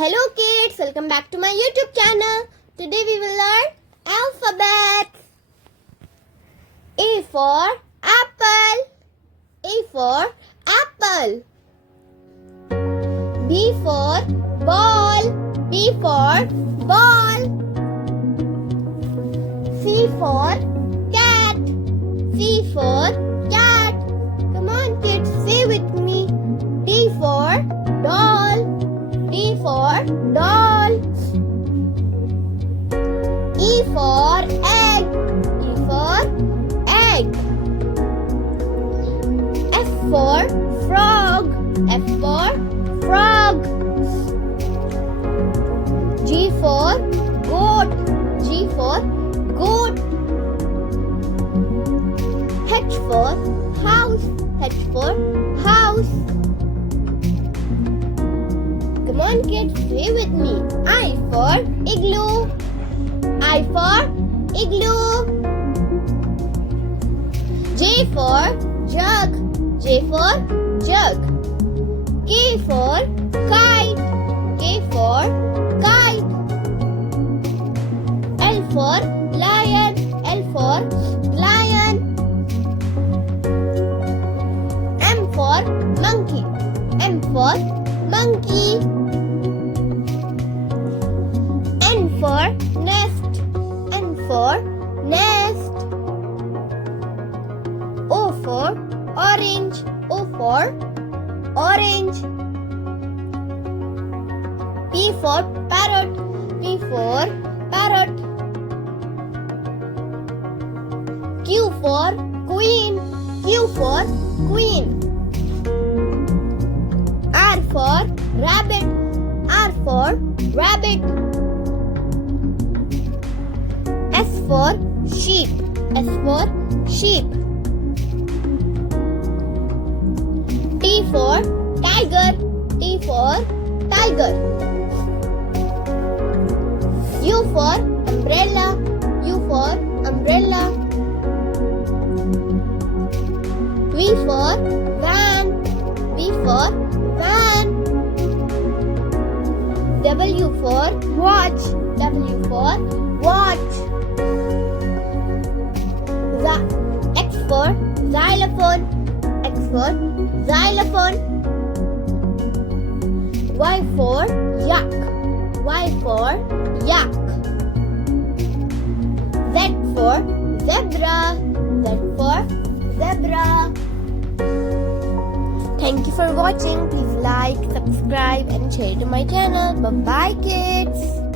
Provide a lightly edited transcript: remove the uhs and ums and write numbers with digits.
Hello kids, welcome back to my YouTube channel. Today we will learn alphabets. A for apple. A for apple. B for ball. B for ball. C for cat. C for cat. Come on kids, say with me. D for doll. D for doll. E for egg. E for egg. F for frog. F for frog. G for goat. G for goat. H for house. H for house. Come on kids, say with me. I for igloo. I for igloo. J for jug. J for jug. K for kite. K for kite. L for lion. L for lion. M for monkey. M for monkey. N for nest. N for nest. O for orange. O for orange. P for parrot. P for parrot. Q for queen. Q for queen. R for rabbit. R for rabbit. S for sheep. S for sheep. T for tiger. T for tiger. U for umbrella. U for umbrella. V for van. V for van. W for watch. W for watch. X for xylophone. X for xylophone. Y for yak. Y for yak. Z for zebra. Z for zebra. Thank you for watching. Please like, subscribe and share to my channel. Bye bye kids.